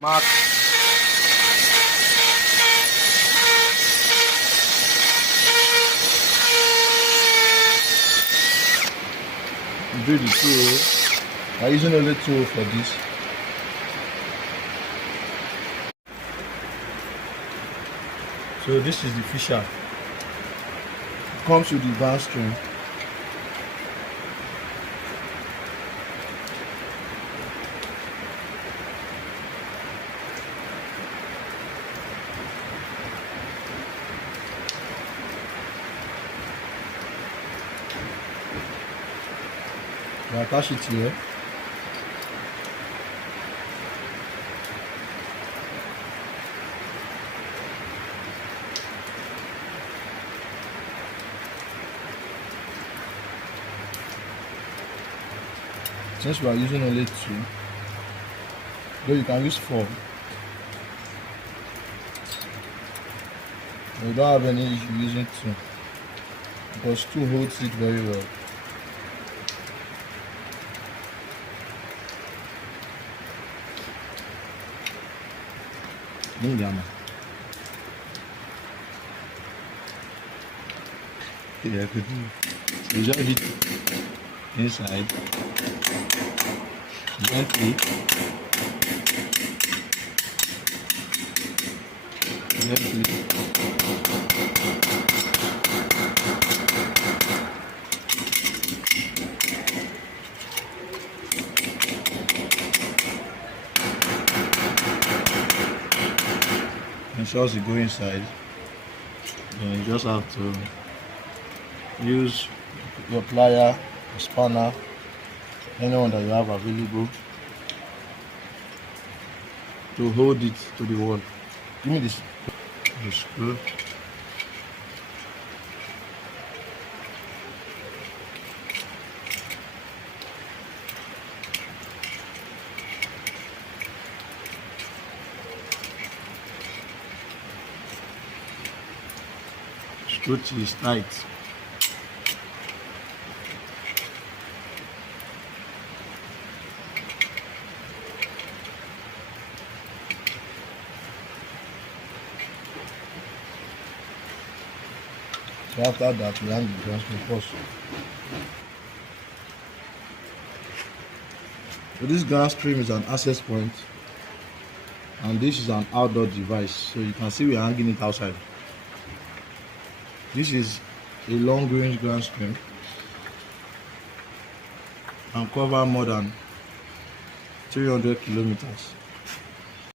Mark. Do the tool. I'm using only tool for this. So this is the fisher. It comes with the downstream. I attach it here. Since we are using only 2, though you can use 4, we don't have any issue using 2 because 2 holds it very well. Yeah, good. So you just hit inside gently. Ensures you go inside. Then you just have to use your plier, your spanner, anyone that you have available to hold it to the wall. Give me this. The screw. Screw is tight. So after that, we hang the ground first. So this gas stream is an access point, and this is an outdoor device. So you can see we are hanging it outside. This is a long range ground stream and cover more than 300 kilometers.